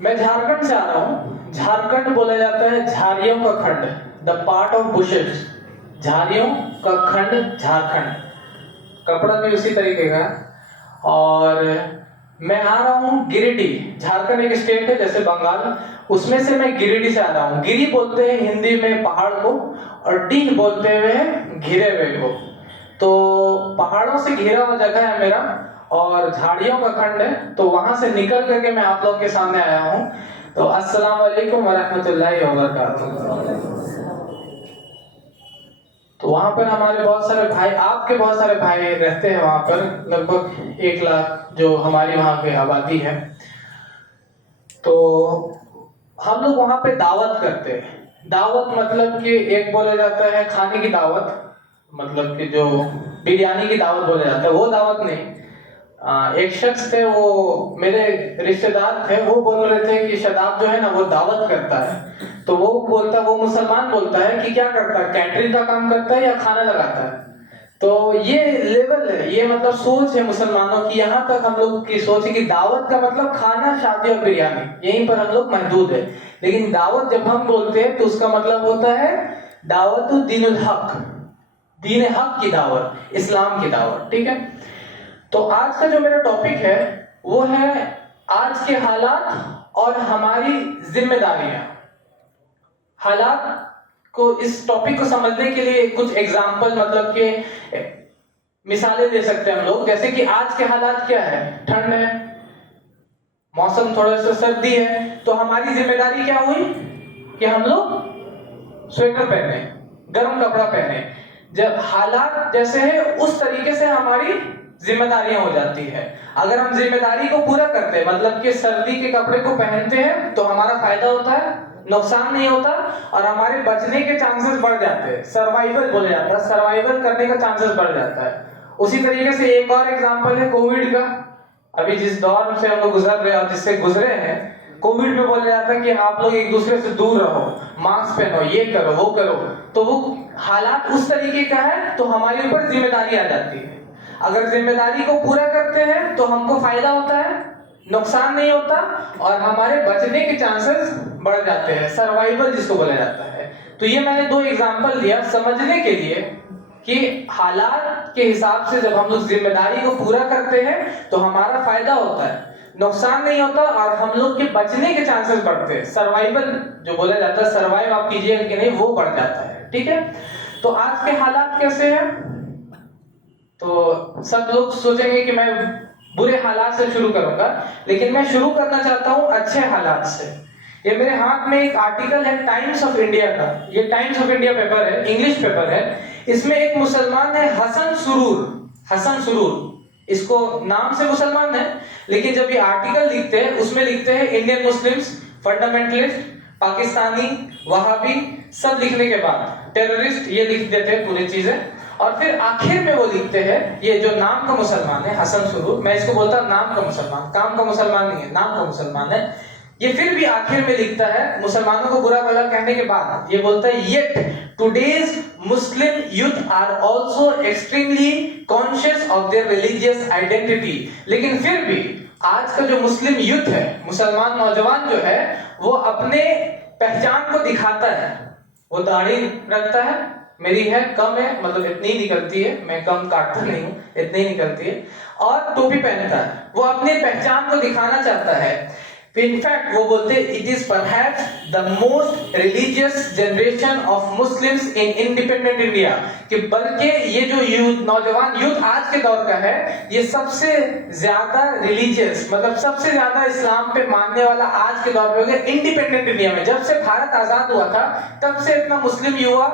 میں جھارکھنڈ سے آ رہا ہوں. جھارکھنڈ بولا جاتا ہے جھاریوں کا کھنڈ, دا پارٹ آف بشز. جھاریوں کا کھنڈ جھارکھنڈ, کپڑا بھی اسی طریقے کا. اور میں آ رہا ہوں گریڈی. جھارکھنڈ ایک اسٹیٹ ہے جیسے بنگال, اس میں سے میں گریڈی سے آ رہا ہوں. گری بولتے ہیں ہندی میں پہاڑ کو, اور ڈی بولتے ہوئے گھرے ہوئے کو. تو پہاڑوں سے گھرا ہوا جگہ ہے میرا, اور جھاڑیوں کا کھنڈ ہے. تو وہاں سے نکل کر کے میں آپ لوگوں کے سامنے آیا ہوں. تو السلام علیکم ورحمۃ اللہ وبرکاتہ. تو وہاں پر ہمارے بہت سارے بھائی, آپ کے بہت سارے بھائی رہتے ہیں وہاں پر, لگ بھگ 1 لاکھ جو ہماری وہاں پہ آبادی ہے. تو ہم لوگ وہاں پہ دعوت کرتے ہیں. دعوت مطلب کہ ایک بولا جاتا ہے کھانے کی دعوت, مطلب کہ جو بریانی کی دعوت بولا جاتا ہے وہ دعوت نہیں. ایک شخص تھے, وہ میرے رشتے دار تھے, وہ بول رہے تھے کہ شاداب جو ہے نا وہ دعوت کرتا ہے. تو وہ مسلمان بولتا ہے کہ کیا کرتا ہے, کیٹرنگ کا کام کرتا ہے یا کھانا لگاتا ہے. تو یہ لیول ہے, یہ مطلب سوچ ہے مسلمانوں کی. یہاں تک ہم لوگ کی سوچ ہے کہ دعوت کا مطلب کھانا, شادی اور بریانی, یہیں پر ہم لوگ محدود ہے. لیکن دعوت جب ہم بولتے ہیں تو اس کا مطلب ہوتا ہے دعوت دین الحق, دین حق کی دعوت, اسلام کی دعوت. ٹھیک ہے. تو آج کا جو میرا ٹاپک ہے وہ ہے آج کے حالات اور ہماری ذمہ داریاں. حالات کو, اس ٹاپک کو سمجھنے کے لیے کچھ ایگزامپل, مطلب کہ مثالیں دے سکتے ہیں ہم لوگ. جیسے کہ آج کے حالات کیا ہے, ٹھنڈ ہے, موسم تھوڑا سا سردی ہے. تو ہماری ذمہ داری کیا ہوئی کہ ہم لوگ سویٹر پہنے, گرم کپڑا پہنے. جب حالات جیسے ہیں اس طریقے سے ہماری ذمہ داریاں ہو جاتی ہے. اگر ہم ذمہ داری کو پورا کرتے ہیں, مطلب کہ سردی کے کپڑے کو پہنتے ہیں, تو ہمارا فائدہ ہوتا ہے, نقصان نہیں ہوتا, اور ہمارے بچنے کے چانسز بڑھ جاتے ہیں. سروائیول بولے جاتا ہے, سروائیول کرنے کا چانسز بڑھ جاتا ہے. اسی طریقے سے ایک اور ایگزامپل ہے کووڈ کا. ابھی جس دور سے ہم لوگ گزر رہے ہیں اور جس سے گزرے ہیں, کووڈ میں بولا جاتا ہے کہ آپ لوگ ایک دوسرے سے دور رہو, ماسک پہنو, یہ کرو وہ کرو. تو وہ حالات اس طریقے کا ہے, تو ہمارے اوپر ذمہ داری آ جاتی ہے. اگر ذمہ داری کو پورا کرتے ہیں تو ہم کو فائدہ ہوتا ہے, نقصان نہیں ہوتا, اور ہمارے بچنے کے چانسز بڑھ جاتے ہیں, سروائیول جس کو بولا جاتا ہے. تو یہ میں نے 2 ایگزامپل دیا سمجھنے کے لیے کہ حالات کے حساب سے جب ہم لوگ ذمہ داری کو پورا کرتے ہیں تو ہمارا فائدہ ہوتا ہے, نقصان نہیں ہوتا, اور ہم لوگ کے بچنے کے چانسز بڑھتے ہیں. سروائیول جو بولا جاتا ہے, سروائیو آپ کیجئے کہ نہیں, وہ بڑھ جاتا ہے. ٹھیک ہے. تو آج کے حالات کیسے ہیں, تو سب لوگ سوچیں گے کہ میں برے حالات سے شروع کروں گا, لیکن میں شروع کرنا چاہتا ہوں اچھے حالات سے. یہ میرے ہاتھ میں ایک آرٹیکل ہے ٹائمز آف انڈیا کا. یہ ٹائمز آف انڈیا پیپر ہے, انگلش پیپر ہے. اس میں ایک مسلمان ہے حسن سرور. حسن سرور, اس کو نام سے مسلمان ہے, لیکن جب یہ آرٹیکل لکھتے ہیں اس میں لکھتے ہیں انڈین مسلمز, فنڈامنٹلسٹ, پاکستانی, وہابی, سب لکھنے کے بعد ٹیررسٹ, یہ لکھ دیتے ہیں پوری چیزیں. اور پھر آخر میں وہ لکھتے ہیں, یہ جو نام کا مسلمان ہے حسن سرور, میں اس کو بولتا ہوں نام کا مسلمان, کام کا مسلمان نہیں ہے, نام کا مسلمان ہے. یہ پھر بھی آخر میں لکھتا ہے مسلمانوں کو برا بھلا کہنے کے بعد, یہ بولتا ہے yet today's Muslim youth are also extremely conscious of their religious identity. لیکن پھر بھی آج کا جو مسلم یوتھ ہے, مسلمان نوجوان جو ہے, وہ اپنے پہچان کو دکھاتا ہے. وہ داڑھی رکھتا ہے, میری ہے کم ہے, مطلب اتنی ہی نکلتی ہے, میں کم کاٹتا نہیں ہوں, اتنی ہی نکلتی ہے, اور ٹوپی پہنتا ہے. وہ اپنی پہچان کو دکھانا چاہتا ہے. In fact, وہ بولتے it is perhaps the most religious generation of Muslims in independent India. کہ بلکہ یہ جو یوتھ, نوجوان یوتھ آج کے دور کا ہے, یہ سب سے زیادہ ریلیجیس, مطلب سب سے زیادہ اسلام پہ ماننے والا آج کے دور پہ ہو گیا انڈیپینڈنٹ انڈیا میں. جب سے بھارت آزاد ہوا تھا تب سے اتنا مسلم یوا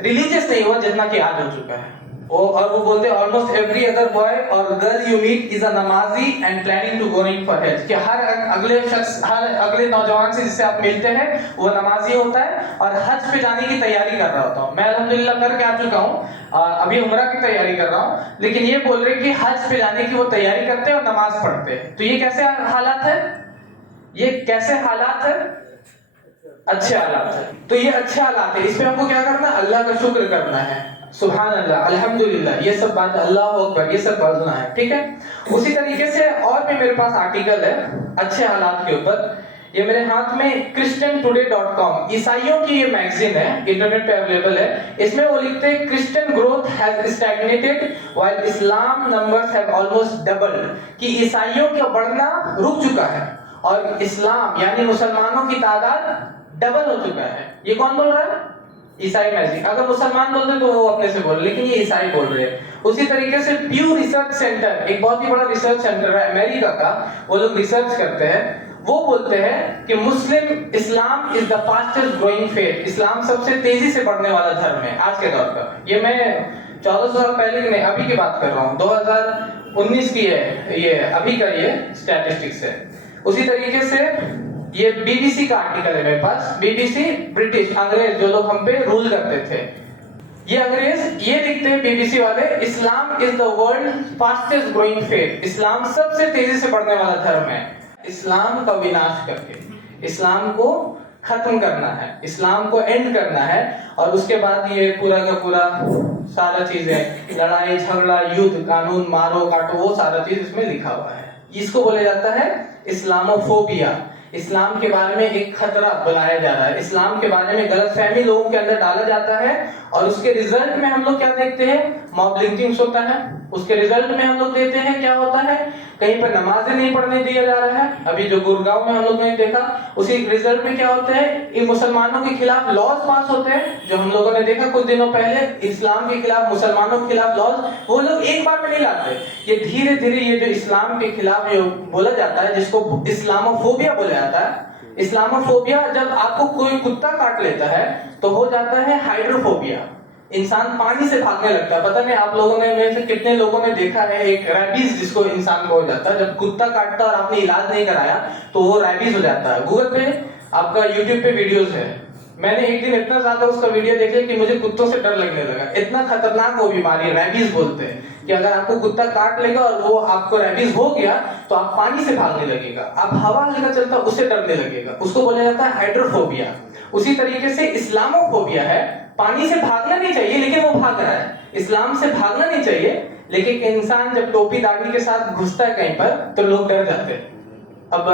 ریلیجیس نہیں ہوا جتنا کہ آج ہو چکا ہے. اور وہ بولتے ہیں almost every other boy or girl you meet is a namazi and planning to going for hajj. کہ ہر اگلے شخص, ہر اگلے نوجوان سے جس سے آپ ملتے ہیں وہ نمازی ہوتا ہے اور حج پہ جانے کی تیاری کر رہا ہوتا ہوں. میں الحمدللہ کر کے آ چکا ہوں, ابھی عمرہ کی تیاری کر رہا ہوں, لیکن یہ بول رہے کہ حج پہ جانے کی وہ تیاری کرتے ہیں اور نماز پڑھتے ہیں. تو یہ کیسے حالات ہے, یہ کیسے حالات ہے, اچھے حالات ہے. تو یہ اچھے حالات ہے, اس پہ ہم کو کیا کرنا ہے, اللہ کا شکر کرنا ہے. سبحان اللہ, الحمدللہ, یہ سب بات, اللہ اکبر, یہ سب بولنا ہے. ٹھیک ہے. اسی طریقے سے اور بھی میرے پاس آرٹیکل ہے اچھے حالات کے اوپر. یہ میرے ہاتھ میں christiantoday.com عیسائیوں کی یہ میگزین ہے, انٹرنیٹ پہ اویلیبل ہے. اس میں وہ لکھتے ہیں Christian growth has stagnated while Islam numbers have almost doubled, کہ عیسائیوں کا بڑھنا رک چکا ہے اور اسلام یعنی مسلمانوں کی تعداد ڈبل ہو چکا ہے. یہ کون بول رہا ہے؟ عیسائی میگزین. اگر مسلمان بولتے تو وہ اپنے سے بول رہے, لیکن یہ عیسائی بول رہے ہیں. اسی طریقے سے پیو ریسرچ سینٹر, ایک بہت ہی بڑا ریسرچ سینٹر ہے امریکہ کا, وہ لوگ ریسرچ کرتے ہیں, وہ بولتے ہیں کہ مسلم اسلام is the fastest growing faith, اسلام سب سے تیزی سے بڑھنے والا دھرم ہے آج کے دور کا. یہ میں 1400 سال پہلے کی نہیں, ابھی کی بات کر رہا ہوں, 2019 کی ہے یہ, ابھی کا یہ اسٹیٹسٹکس ہے. اسی طریقے سے یہ بی بی سی کا آرٹیکل ہے میرے پاس, بی بی سی برٹش انگریز جو لوگ ہم پہ رول کرتے تھے, یہ انگریز یہ لکھتے ہیں بی بی سی والے, Islam is the world fastest growing faith, اسلام سب سے تیزی سے بڑھنے والا دھرم ہے. اسلام کا وناش کر کے اسلام کو ختم کرنا ہے, اسلام کو اینڈ کرنا ہے, اور اس کے بعد یہ پورا کا پورا سارا چیزیں, لڑائی جھگڑا یدھ قانون مارو کاٹو, وہ سارا چیز اس میں لکھا ہوا ہے. اس کو بولا جاتا ہے اسلاموفوبیا. اسلام کے بارے میں ایک خطرہ بلایا جا رہا ہے, اسلام کے بارے میں غلط فہمی لوگوں کے اندر ڈالا جاتا ہے, اور اس کے ریزلٹ میں ہم لوگ کیا دیکھتے ہیں؟ موب لنچنگز ہوتا ہے. اس کے ریزلٹ میں ہم لوگ دیکھتے ہیں کیا ہوتا ہے, کہیں پر نمازیں نہیں پڑھنے دیا جا رہا ہے, ابھی جو گڑگاؤں میں ہم لوگ نے دیکھا, اسی ریزلٹ میں کیا ہوتا ہے, ان مسلمانوں کے خلاف لاز پاس ہوتے ہیں, جو ہم لوگوں نے دیکھا کچھ دنوں پہلے اسلام کے خلاف, مسلمانوں کے خلاف لاز, وہ لوگ ایک بار میں نہیں لاتے, یہ دھیرے دھیرے یہ جو اسلام کے خلاف جو بولا جاتا ہے, جس کو اسلاموفوبیا بولا جاتا ہے, اسلاموفوبیا جب آپ کو کوئی کتا کاٹ لیتا ہے تو ہو جاتا ہے ہائیڈروفوبیا, انسان پانی سے بھاگنے لگتا ہے. پتہ نہیں آپ لوگوں نے میں سے کتنے لوگوں نے دیکھا ہے ایک ریبیز جس کو انسان کو ہو جاتا ہے, جب کتا کاٹتا ہے اور آپ نے علاج نہیں کرایا تو وہ ریبیز ہو جاتا ہے. گوگل پہ آپ کا یوٹیوب پہ ویڈیوز ہے, میں نے ایک دن اتنا زیادہ اس کا ویڈیو دیکھا کہ مجھے کتوں سے ڈر لگنے لگا. اتنا خطرناک وہ بیماری ریبیز بولتے ہیں کہ اگر آپ کو کتا کاٹ لے گا اور وہ آپ کو ریبیز ہو گیا تو آپ پانی سے بھاگنے لگے گا, آپ ہوا ہلکا چلتا اس سے ڈرنے لگے گا, اس کو بولا جاتا ہے ہائیڈروفوبیا. اسی طریقے سے اسلاموفوبیا ہے, پانی سے بھاگنا نہیں چاہیے لیکن وہ بھاگ رہا ہے, اسلام سے بھاگنا نہیں چاہیے لیکن انسان جب ٹوپی داڑھی کے ساتھ گھستا ہے کہیں پر تو لوگ ڈر جاتے ہیں. اب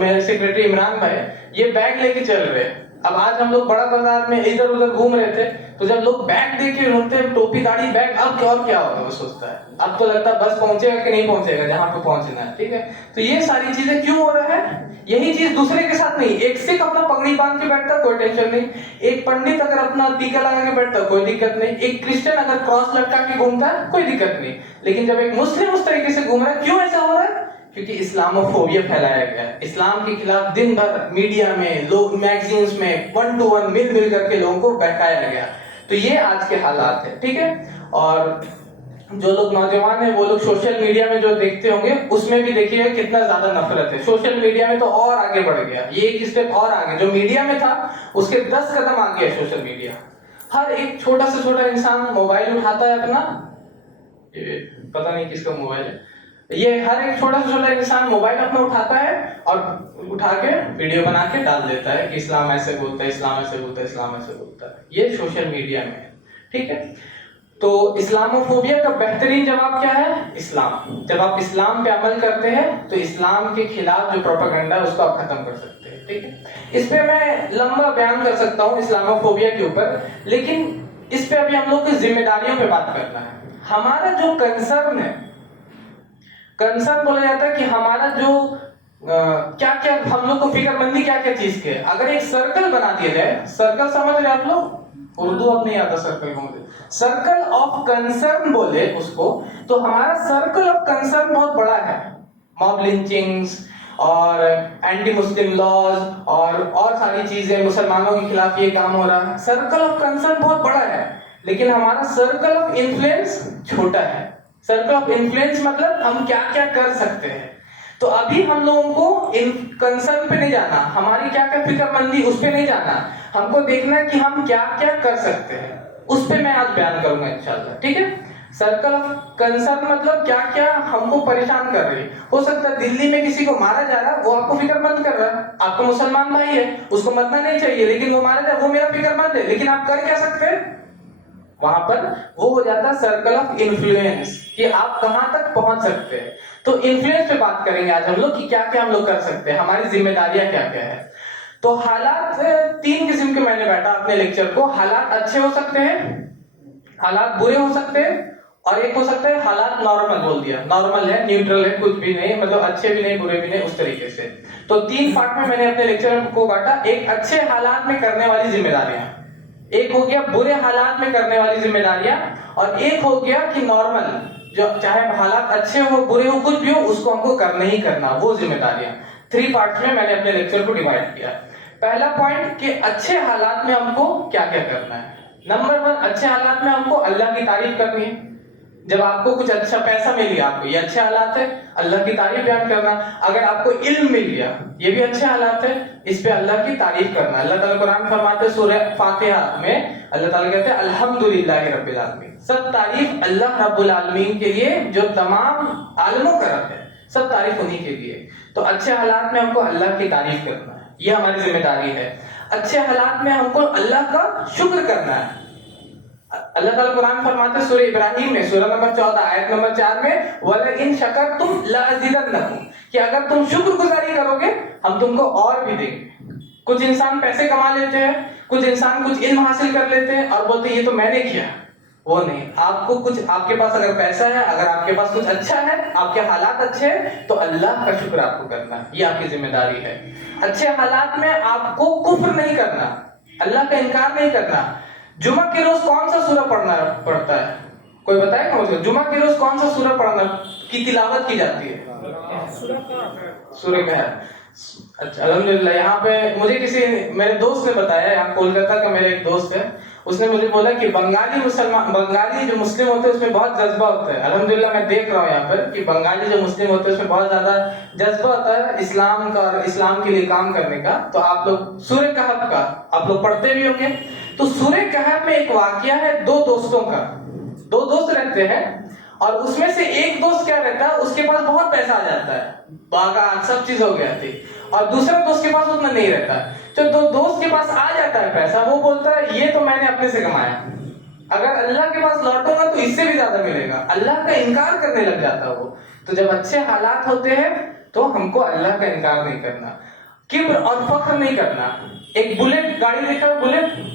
میرے سیکریٹری عمران بھائی یہ بیگ لے کے چل رہے, اب آج ہم لوگ بڑا بازار میں ادھر ادھر گھوم رہے تھے تو جب لوگ بیگ دیکھ کے ڈھونڈتے ہیں ٹوپی داڑھی بیگ, اب اور کیا ہوگا وہ سوچتا ہے, اب تو لگتا ہے بس پہنچے گا کہ نہیں پہنچے گا جہاں پہ پہنچنا ہے. ٹھیک ہے, تو یہ ساری چیزیں کیوں ہو رہا ہے؟ یہی چیز دوسرے کے ساتھ نہیں, ایک سکھ اپنا پگڑی باندھ کے بیٹھتا کوئی ٹینشن نہیں, ایک پنڈت اگر اپنا ٹیکا لگا کے بیٹھتا کوئی دقت نہیں, ایک کرسچن اگر کراس لٹکا کے گھومتا ہے کوئی دقت نہیں, لیکن جب ایک مسلم اس طریقے سے گھوم رہا ہے, کیوں ایسا ہو رہا ہے؟ کیونکہ اسلاموفوبیا پھیلایا گیا ہے. اسلام کے خلاف دن بھر میڈیا میں, لوگ میگزینز میں 1 to 1 مل کر کے لوگوں کو بہکایا گیا. تو یہ آج کے حالات ہیں. ٹھیک ہے, اور جو لوگ نوجوان ہیں وہ لوگ سوشل میڈیا میں جو دیکھتے ہوں گے اس میں بھی دیکھیے کتنا زیادہ نفرت ہے. سوشل میڈیا میں تو اور آگے بڑھ گیا, یہ ایک اسٹیپ اور آگے, جو میڈیا میں تھا اس کے 10 قدم آگے ہے سوشل میڈیا. ہر ایک چھوٹا سے چھوٹا انسان موبائل اٹھاتا ہے اپنا, پتہ نہیں کس کا موبائل ہے, یہ ہر ایک چھوٹا سے چھوٹا انسان موبائل اپنا اٹھاتا ہے اور اٹھا کے ویڈیو بنا کے ڈال دیتا ہے کہ اسلام ایسے بولتا ہے, اسلام ایسے بولتا ہے, اسلام ایسے بولتا ہے. یہ سوشل میڈیا میں ہے. ٹھیک ہے, تو اسلاموفوبیا کا بہترین جواب کیا ہے؟ اسلام. جب آپ اسلام پہ عمل کرتے ہیں تو اسلام کے خلاف جو پروپیگنڈا ہے اس کو آپ ختم کر سکتے ہیں. ٹھیک ہے, اس پہ میں لمبا بیان کر سکتا ہوں اسلاموفوبیا کے اوپر, لیکن اس پہ ابھی ہم لوگ کی ذمہ داریوں پہ بات کرنا ہے. ہمارا جو کنسرن ہے, کنسرن بولا جاتا ہے کہ ہمارا جو کیا کیا ہم لوگ کو فکر مندی کیا کیا چیز کے, اگر ایک سرکل بنا دیا جائے, سرکل سمجھ رہے آپ لوگ, اردو اب نہیں آتا سرکل کو مجھے, سرکل آف کنسرن بولے اس کو, تو ہمارا سرکل آف کنسرن بہت بڑا ہے. موب لنچنگز اور اینٹی مسلم لاز اور ساری چیزیں, مسلمانوں کے خلاف یہ کام ہو رہا ہے. سرکل آف کنسرن بہت بڑا ہے لیکن ہمارا سرکل آف انفلوئنس چھوٹا ہے. سرکل آف انفلوئنس مطلب ہم کیا کیا کر سکتے ہیں. تو ابھی ہم لوگوں کو کنسرن پہ نہیں جانا, ہماری کیا کیا فکر مندی اس پہ نہیں جانا, ہم کو دیکھنا ہے کہ ہم کیا کیا کر سکتے ہیں, اس پہ میں آج بیان کروں گا انشاءاللہ. ٹھیک ہے, سرکل آف کنسرن مطلب کیا کیا ہم کو پریشان کر رہی. ہو سکتا ہے دلی میں کسی کو مارا جا رہا ہے, وہ آپ کو فکر مند کر رہا ہے, آپ کو مسلمان بھائی ہے, اس کو مرنا نہیں چاہیے لیکن وہ مارا جائے, وہ میرا فکر مند ہے, لیکن آپ کر کیا سکتے ہیں وہاں پر, وہ ہو جاتا ہے سرکل آف انفلوئنس. کہ آپ کہاں تک پہنچ سکتے ہیں. تو انفلوئنس پہ بات کریں گے آج ہم لوگ کہ کیا کیا ہم لوگ کر سکتے ہیں, ہماری ذمہ داریاں کیا کیا ہے. تو حالات 3 قسم کے میں نے بیٹھا اپنے لیکچر کو. حالات اچھے ہو سکتے ہیں, حالات برے ہو سکتے ہیں, اور ایک ہو سکتا ہے حالات نارمل. بول دیا نارمل ہے, نیوٹرل ہے, کچھ بھی نہیں, مطلب اچھے بھی نہیں برے بھی نہیں, اس طریقے سے. تو 3 پارٹ میں نے اپنے لیکچر کو بانٹا. ایک اچھے حالات میں کرنے والی ذمہ داریاں, ایک ہو گیا برے حالات میں کرنے والی ذمہ داریاں, اور ایک ہو گیا کہ نارمل, جو چاہے حالات اچھے ہو برے ہو کچھ بھی ہو اس کو ہم کو کرنا ہی کرنا, وہ ذمہ داریاں. 3 پارٹس میں نے اپنے لیکچر کو ڈیوائڈ کیا. پہلا پوائنٹ کہ اچھے حالات میں ہم کو کیا کیا کرنا ہے. نمبر 1, اچھے حالات میں ہم کو اللہ کی تعریف کرنی ہے. جب آپ کو کچھ اچھا پیسہ مل گیا, آپ کو یہ اچھے حالات ہے, اللہ کی تعریف بیان کرنا. اگر آپ کو علم مل گیا, یہ بھی اچھے حالات ہے, اس پہ اللہ کی تعریف کرنا. اللہ تعالیٰ قرآن فرماتے ہیں سورہ فاتحہ میں, اللہ تعالیٰ کہتے ہیں الحمدللہ رب العالمین, سب تعریف اللہ رب العالمین کے لیے جو تمام عالموں کا رب ہے, سب تعریف انہی کے لیے. تو اچھے حالات میں ہم کو اللہ کی تعریف کرنا ہے, یہ ہماری ذمہ داری ہے. اچھے حالات میں ہم کو اللہ کا شکر کرنا ہے. اللہ تعالیٰ قرآن فرماتے ہیں سورہ ابراہیم میں, سورہ نمبر 14 آیت نمبر 4 میں, وَلَئِن شَكَرْتُمْ لَأَزِيدَنَّكُمْ, کہ اگر تم شکر گزاری کرو گے ہم تم کو اور بھی دیں گے. کچھ انسان پیسے کما لیتے ہیں, کچھ انسان کچھ علم حاصل کر لیتے ہیں اور بولتے ہیں یہ تو میں نے کیا. وہ نہیں, آپ کو کچھ, آپ کے پاس اگر پیسہ ہے, اگر آپ کے پاس کچھ اچھا ہے, آپ کے حالات اچھے ہیں, تو اللہ کا شکر آپ کو کرنا ہے, یہ آپ کی ذمہ داری ہے. اچھے حالات میں آپ کو کفر نہیں کرنا, اللہ کا انکار نہیں کرنا. جمعہ کے روز کون سا سورہ پڑھنا پڑتا ہے, کوئی بتائے گا مجھے؟ جمعہ کے روز کون سا سورہ پڑھنا کی تلاوت کی جاتی ہے؟ سورہ کہف. اچھا الحمدللہ. یہاں پہ مجھے کسی میرے دوست نے بتایا, یہاں کولکاتہ کا میرا ایک دوست ہے, اس نے مجھے بولا کہ بنگالی جو مسلم ہوتے ہیں اس میں بہت جذبہ ہوتا ہے. الحمدللہ میں دیکھ رہا ہوں یہاں پر کہ بنگالی جو مسلم ہوتے ہیں اس میں بہت زیادہ جذبہ ہوتا ہے اسلام کا اور اسلام کے لیے کام کرنے کا. تو آپ لوگ سورہ کہف کا آپ لوگ پڑھتے بھی ہوں گے. تو سورہ کہف میں ایک واقعہ ہے 2 دوستوں کا. 2 دوست رہتے ہیں اور اس میں سے ایک دوست کیا رہتا ہے, اس کے پاس بہت پیسہ آ جاتا ہے, باغات سب چیز ہو گیا تھی, اور دوسرا دوست کے پاس اتنا نہیں رہتا. جو 2 دوست کے پاس آ جاتا ہے پیسہ, وہ بولتا ہے یہ تو میں نے اپنے سے کمایا, اگر اللہ کے پاس لوٹوں گا تو اس سے بھی زیادہ ملے گا. اللہ کا انکار کرنے لگ جاتا ہے وہ. تو جب اچھے حالات ہوتے ہیں تو ہم کو اللہ کا انکار نہیں کرنا, کبر اور فخر نہیں کرنا. ایک بلیٹ گاڑی دیکھا ہے, بلیٹ,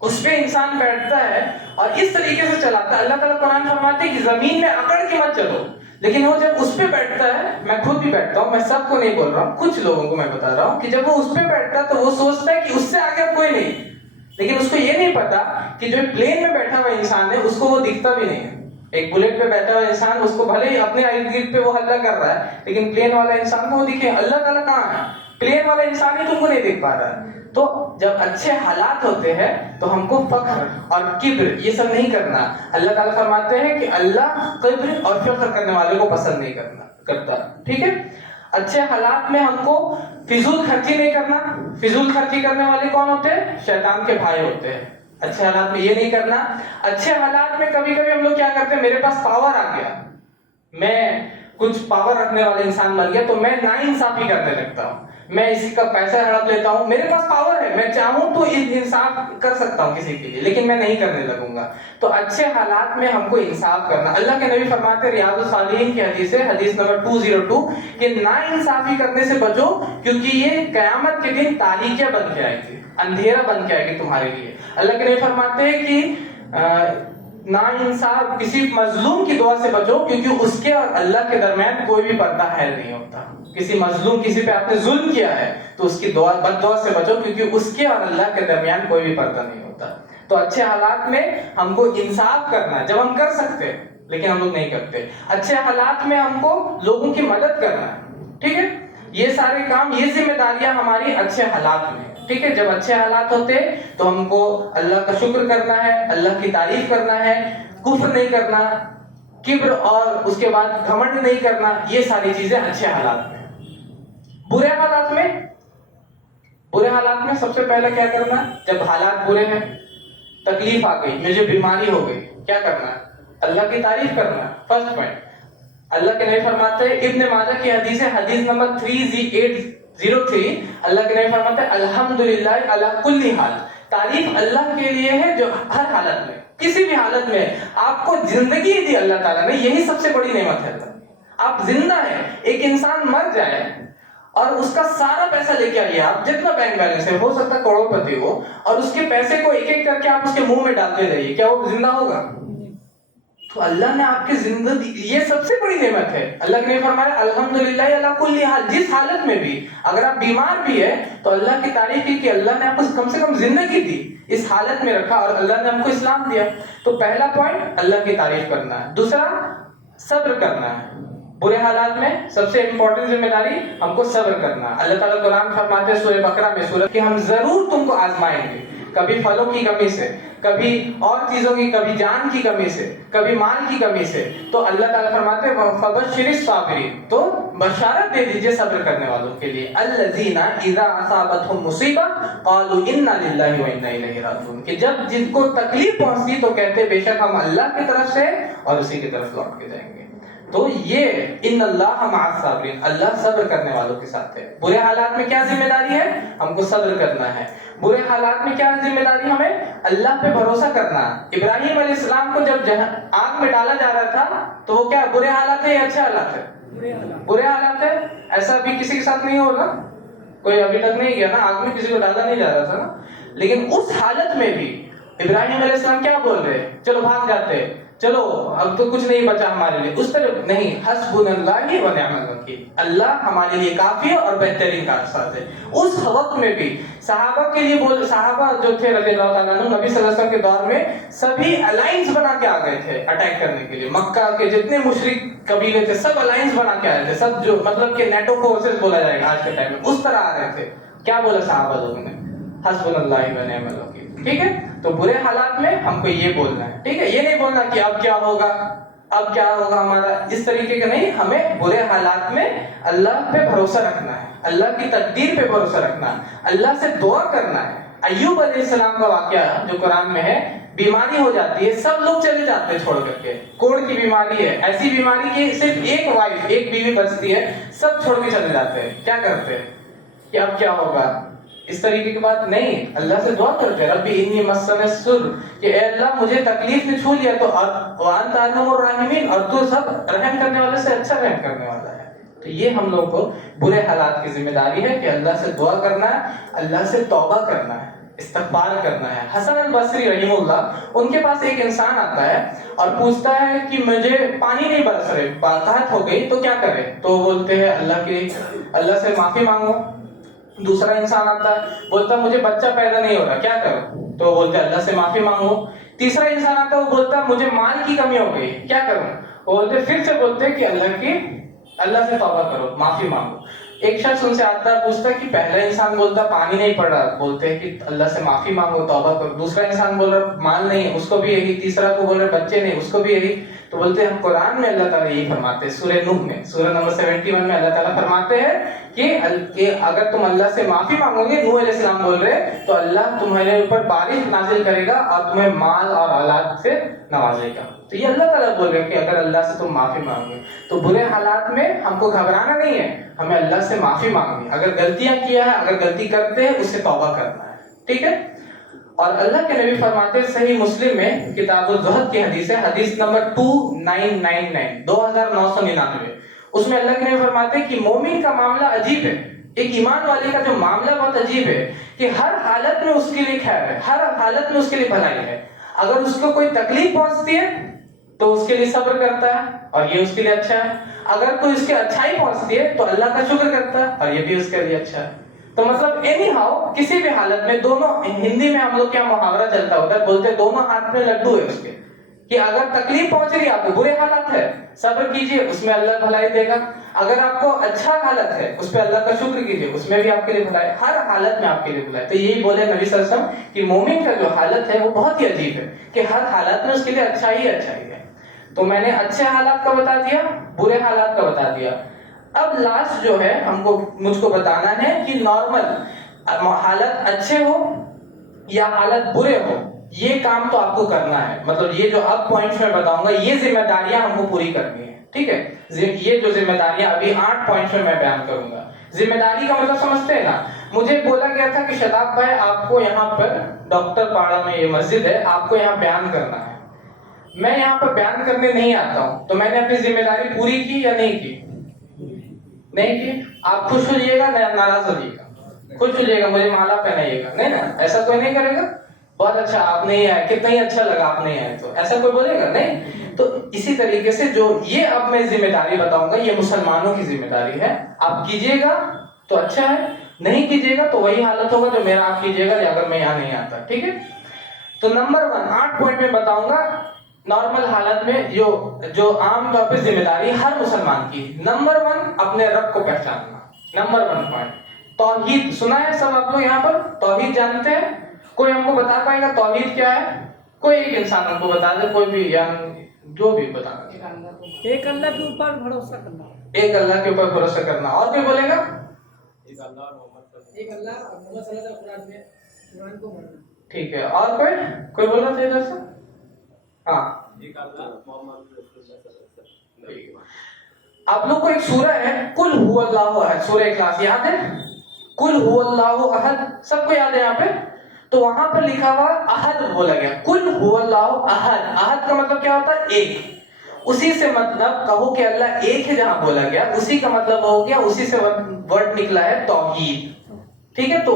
اس پہ انسان بیٹھتا ہے اور اس طریقے سے چلاتا ہے. اللہ تعالیٰ قرآن فرماتے ہیں کہ زمین میں اکڑ کے مت چلو, لیکن وہ جب اس پہ بیٹھتا ہے, میں خود بھی بیٹھتا ہوں, میں سب کو نہیں بول رہا ہوں, کچھ لوگوں کو میں بتا رہا ہوں کہ جب وہ اس پہ بیٹھتا ہے تو وہ سوچتا ہے کہ اس سے آگے کوئی نہیں, لیکن اس کو یہ نہیں پتا کہ جو پلین میں بیٹھا ہوا انسان ہے اس کو وہ دکھتا بھی نہیں ہے. ایک بلیٹ پہ بیٹھا ہوا انسان, اس کو بھلے ہی اپنے ارد گرد پہ وہ حلہ کر رہا ہے, لیکن پلین والا انسان کو وہ دکھے. اللہ تعالیٰ کہاں ہے, پلین والا انسان ہی تم کو نہیں دیکھ پا رہا ہے. تو جب اچھے حالات ہوتے ہیں تو ہم کو فخر اور کبر یہ سب نہیں کرنا. اللہ تعالیٰ فرماتے ہیں کہ اللہ کبر اور فخر کرنے والے کو پسند نہیں کرتا. ٹھیک ہے. اچھے حالات میں ہم کو فضول خرچی نہیں کرنا. فضول خرچی کرنے والے کون ہوتے ہیں؟ شیطان کے بھائی ہوتے ہیں. اچھے حالات میں یہ نہیں کرنا. اچھے حالات میں کبھی کبھی ہم لوگ کیا کرتے ہیں, میرے پاس پاور آ گیا, میں کچھ پاور رکھنے والا انسان بن گیا, تو میں ناانصافی کرنے لگتا ہوں, میں اسی کا پیسہ ہڑپ لیتا ہوں. میرے پاس پاور ہے, میں چاہوں تو انصاف کر سکتا ہوں کسی کے لیے, لیکن میں نہیں کرنے لگوں گا. تو اچھے حالات میں ہم کو انصاف کرنا. اللہ کے نبی فرماتے ہیں ریاض الصالحین کی حدیث ہے, حدیث نمبر 202, کہ ناانصافی کرنے سے بچو کیونکہ یہ قیامت کے دن تاریکیاں بن کے آئے گی, اندھیرا بن کے آئے گی تمہارے لیے. اللہ کے نبی فرماتے ہیں کہ ناانصاف کسی مظلوم کی دعا سے بچو کیونکہ اس کے اور اللہ کے درمیان کوئی بھی پردہ حائل نہیں ہوتا. کسی مظلوم, کسی پہ آپ نے ظلم کیا ہے تو اس کی بد دعا سے بچو کیونکہ اس کے اور اللہ کے درمیان کوئی بھی پردہ نہیں ہوتا. تو اچھے حالات میں ہم کو انصاف کرنا جب ہم کر سکتے ہیں, لیکن ہم لوگ نہیں کرتے. اچھے حالات میں ہم کو لوگوں کی مدد کرنا ہے. ٹھیک ہے. یہ سارے کام, یہ ذمہ داریاں ہماری اچھے حالات میں. ٹھیک ہے. جب اچھے حالات ہوتے تو ہم کو اللہ کا شکر کرنا ہے, اللہ کی تعریف کرنا ہے, کفر نہیں کرنا, کبر اور اس کے بعد گھمنڈ نہیں کرنا. یہ ساری چیزیں اچھے حالات میں. برے حالات میں, برے حالات میں سب سے پہلے کیا کرنا, جب حالات برے ہیں, تکلیف آ گئی, مجھے بیماری ہو گئی, کیا کرنا ہے؟ اللہ کی تعریف کرنا. First point. اللہ کے نبی فرماتے ہیں, ابن ماجہ کی حدیث ہے, حدیث نمبر 3803, اللہ کے نبی فرماتے ہیں الحمدللہ علی کل حال, تعریف اللہ کے لیے ہے جو ہر حالت میں، کسی بھی حالت میں آپ کو زندگی دی اللہ تعالیٰ نے، یہی سب سے بڑی نعمت ہے اللہ کی۔ آپ زندہ ہیں، ایک انسان مر جائے اور اس کا سارا پیسہ لے کے آئیے، آپ جتنا بینک بیلنس ہے، ہو سکتا ہے کروڑ پتی ہو، اور اس کے پیسے کو ایک ایک کر کے آپ اس کے منہ میں ڈالتے رہیے، کیا وہ زندہ ہوگا؟ تو اللہ نے آپ کی زندگی، یہ سب سے بڑی نعمت ہے۔ اللہ نے فرمایا الحمدللہ علی کل حال، جس حالت میں بھی اگر آپ بیمار بھی ہے تو اللہ کی تعریف کی کہ اللہ نے آپ کو کم سے کم زندگی دی، اس حالت میں رکھا، اور اللہ نے ہم کو اسلام دیا۔ تو پہلا پوائنٹ اللہ کی تعریف کرنا ہے۔ دوسرا صبر کرنا ہے، برے حالات میں سب سے امپورٹنٹ ذمہ داری ہم کو صبر کرنا ہے۔ اللہ تعالیٰ قرآن فرماتے ہیں سورہ بقرہ میں سورہ کہ ہم ضرور تم کو آزمائیں گے، کبھی پھلوں کی کمی سے، کبھی اور چیزوں کی، کبھی جان کی کمی سے، کبھی مال کی کمی سے۔ تو اللہ تعالیٰ فرماتے ہیں فبشر الصابرین، تو بشارت دے دیجئے صبر کرنے والوں کے لیے، الذین اذا اصابتهم مصیبہ قالوا انا للہ وانا الیہ راجعون، کہ جب جن کو تکلیف پہنچتی تو کہتے بے شک ہم اللہ کی طرف سے اور اسی کی طرف لوٹ کے جائیں گے۔ تو یہ ان اللہ مع الصابرین، اللہ صبر کرنے والوں کے ساتھ ہے۔ برے حالات میں کیا ذمہ داری ہے؟ ہم کو صبر کرنا ہے۔ برے حالات میں کیا ذمہ داری ہمیں؟ اللہ پہ بھروسہ کرنا۔ ابراہیم علیہ السلام کو جب آگ میں ڈالا جا رہا تھا تو وہ کیا برے حالات ہے یا اچھے حالات ہے؟ برے حالات ہے۔ ایسا ابھی کسی کے ساتھ نہیں ہوگا، کوئی ابھی تک نہیں کیا نا، آگ میں کسی کو ڈالا نہیں جا رہا تھا نا، لیکن اس حالت میں بھی ابراہیم علیہ السلام کیا بول رہے؟ چلو بھاگ جاتے، چلو اب تو کچھ نہیں بچا ہمارے لیے، اس طرح نہیں، حسبنا اللہ و نعم الوکیل، اللہ ہمارے لیے کافی ہے اور بہترین کا ساتھ ہے۔ اس وقت میں بھی صحابہ کے لیے صحابہ جو تھے رضی اللہ تعالیٰ عنہ، نبی صلی اللہ علیہ وسلم کے دور میں سبھی الائنس بنا کے آ گئے تھے اٹیک کرنے کے لیے، مکہ کے جتنے مشرک قبیلے تھے سب الائنس بنا کے آئے تھے، سب جو مطلب کہ نیٹو فورسز بولا جائے گا آج کے ٹائم میں، اس طرح آ رہے تھے۔ کیا بولا صحابہ لوگوں نے؟ حسبنا اللہ و نعم الوکیل۔ ٹھیک ہے، تو برے حالات میں ہم کو یہ بولنا ہے، ٹھیک ہے، یہ نہیں بولنا کہ اب کیا ہوگا، اب کیا ہوگا ہمارا، اس طریقے کا نہیں، ہمیں برے حالات میں اللہ پہ بھروسہ رکھنا ہے، اللہ کی تقدیر پہ بھروسہ رکھنا ہے، اللہ سے دعا کرنا ہے۔ ایوب علیہ السلام کا واقعہ جو قرآن میں ہے، بیماری ہو جاتی ہے، سب لوگ چلے جاتے ہیں چھوڑ کر کے، کوڑ کی بیماری ہے، ایسی بیماری کہ صرف ایک وائف، ایک بیوی بچتی ہے، سب چھوڑ کے چلے جاتے ہیں۔ کیا کرتے ہیں کہ اب کیا ہوگا، اس طریقے کی بات نہیں، اللہ سے دعا کرتے ربی انی مسنی الضر، کہ اے اللہ مجھے تکلیف نے چھو لیا تو وانت ارحم الراحمین، اور تو سب رحم کرنے والے سے اچھا رحم کرنے والا ہے۔ تو یہ ہم لوگ کو برے حالات کی ذمہ داری ہے کہ اللہ سے دعا کرنا ہے، اللہ سے توبہ کرنا ہے، استغفار کرنا ہے۔ حسن البصری رحمہ اللہ، ان کے پاس ایک انسان آتا ہے اور پوچھتا ہے کہ مجھے پانی نہیں برس رہے، قحط ہو گئی تو کیا کرے؟ تو بولتے ہیں اللہ سے معافی مانگو۔ دوسرا انسان آتا ہے، بولتا ہے مجھے بچہ پیدا نہیں ہو رہا، کیا کروں؟ تو بولتے ہیں اللہ سے معافی مانگو۔ تیسرا انسان آتا ہے، وہ بولتا ہے مجھے مال کی کمی ہو گئی، کیا کروں؟ وہ بولتے پھر سے بولتے کہ اللہ سے توبہ کرو، معافی مانگو۔ ایک شخص ان سے آتا ہے، پوچھتا ہے کہ پہلا انسان بولتا پانی نہیں پڑ رہا، بولتے ہیں کہ اللہ سے معافی مانگو، توبہ کرو۔ دوسرا انسان بول رہا مال نہیں، اس کو بھی یہی۔ تیسرا کو بول رہے بچے نہیں، اس کو بھی یہی۔ تو بولتے ہیں قرآن میں اللہ تعالیٰ یہی فرماتے ہیں، سورہ نوح میں سورہ نمبر 71 میں اللہ تعالیٰ فرماتے ہیں کہ اگر تم اللہ سے معافی مانگو گے، نوح علیہ السلام بول رہے، تو اللہ تمہارے اوپر بارش نازل کرے گا اور تمہیں مال اور اولاد سے نوازے گا۔ تو یہ اللہ تعالیٰ بول رہے ہیں کہ اگر اللہ سے تم معافی مانگو گے، تو برے حالات میں ہم کو گھبرانا نہیں ہے، ہمیں اللہ سے معافی مانگنی، اگر غلطیاں کیا ہے، اگر غلطی کرتے ہیں اس سے توبہ کرنا ہے، ٹھیک ہے۔ اور اللہ کے نبی فرماتے ہیں، صحیح مسلم میں کتاب الزہد کی حدیث ہے، حدیث نمبر 2999 2999، اس میں اللہ کے نبی فرماتے ہیں کہ مومن کا معاملہ عجیب ہے، ایک ایمان والے کا جو معاملہ بہت عجیب ہے کہ ہر حالت میں اس کے لیے خیر ہے، ہر حالت میں اس کے لیے بھلائی ہے۔ اگر اس کو کوئی تکلیف پہنچتی ہے تو اس کے لیے صبر کرتا ہے اور یہ اس کے لیے اچھا ہے، اگر کوئی اس کے اچھائی پہنچتی ہے تو اللہ کا شکر کرتا ہے اور یہ بھی اس کے لیے اچھا ہے۔ تو مطلب اینی ہاؤ کسی بھی حالت میں دونوں، ہندی میں ہم لوگ کیا محاورہ چلتا ہوتا ہے، بولتے دونوں ہاتھ میں لڈو ہے اس کے، کہ اگر تکلیف پہنچ رہی ہے آپ کو، برے حالات ہے، صبر کیجئے، اس میں اللہ بھلائی دے گا۔ اگر آپ کو اچھا حالت ہے، اس پہ اللہ کا شکر کیجئے، اس میں بھی آپ کے لیے بھلائی، ہر حالت میں آپ کے لیے بھلائی۔ تو یہی بولے نبی صلی اللہ علیہ وسلم کہ مومن کا جو حالت ہے وہ بہت ہی عجیب ہے کہ ہر حالت میں اس کے لیے اچھائی ہی اچھائی ہے۔ تو میں نے اچھے حالات کا بتا دیا، برے حالات کا بتا دیا۔ اب لاسٹ جو ہے مجھ کو بتانا ہے کہ نارمل حالت اچھے ہو یا حالت برے ہو، یہ کام تو آپ کو کرنا ہے، مطلب یہ جو اب پوائنٹس میں بتاؤں گا یہ ذمہ داریاں ہم کو پوری کرنی ہے، ٹھیک ہے۔ یہ جو ذمہ داریاں ابھی 8 پوائنٹس میں بیان کروں گا، ذمہ داری کا مطلب سمجھتے ہیں نا. مجھے بولا گیا تھا کہ شاداب بھائی آپ کو یہاں پر ڈاکٹر پاڑا میں یہ مسجد ہے, آپ کو یہاں بیان کرنا ہے. میں یہاں پر بیان کرنے نہیں آتا ہوں, تو میں نے اپنی ذمہ داری پوری کی یا نہیں کی؟ نہیں کی. آپ خوش ہو جائیے گا, ناراض ہو جائیے گا؟ خوش ہو جائے گا, مجھے مالا پہنائیے گا, نہیں نا؟ ایسا کوئی نہیں کرے گا. بہت اچھا آپ نہیں آئے, کتنا ہی اچھا لگا آپ نہیں آئے, تو ایسا کوئی بولے گا؟ نہیں. تو اسی طریقے سے جو یہ اب میں ذمہ داری بتاؤں گا, یہ مسلمانوں کی ذمہ داری ہے. آپ کیجیے گا تو اچھا ہے, نہیں کیجیے گا تو وہی حالت ہوگا جو میرا آپ کیجیے گا اگر میں یہاں نہیں آتا. ٹھیک ہے. تو نمبر 1 8 پوائنٹ میں بتاؤں گا نارمل حالت میں جو عام طور پہ ذمہ داری ہر مسلمان کی. نمبر 1 اپنے رب کو پہچاننا. نمبر 1 پوائنٹ توحید. سنا ہے سب آپ لوگ یہاں پر توحید جانتے ہیں؟ کوئی ہم کو بتا پائے گا توحید کیا ہے؟ کوئی ایک انسان ہم کو بتا دے, کوئی بھی یا جو بھی بتا. ایک اللہ کے اوپر بھروسہ کرنا. ایک اللہ کے اوپر بھروسہ کرنا. اور کوئی بولے گا؟ ایک اللہ اور محمد صلی اللہ علیہ وسلم قرآن کو ماننا. ٹھیک ہے. اور کوئی بول رہا تھا ادھر سے؟ ہاں, ایک اللہ محمد رسول اللہ صلی اللہ علیہ وسلم. آپ لوگ کو ایک سورہ ہے قل هو اللہ احد, سورہ اخلاص یاد ہے؟ قل هو اللہ احد سب کو یاد ہے یہاں پہ؟ تو وہاں پر لکھا ہوا احد بولا گیا. قل هو اللہ احد. احد کا مطلب کیا ہوتا ہے؟ ایک. اسی سے مطلب کہو کہ اللہ ایک ہے, جہاں بولا گیا اسی کا مطلب ہو گیا, اسی سے ورڈ نکلا ہے توحید. ٹھیک ہے. تو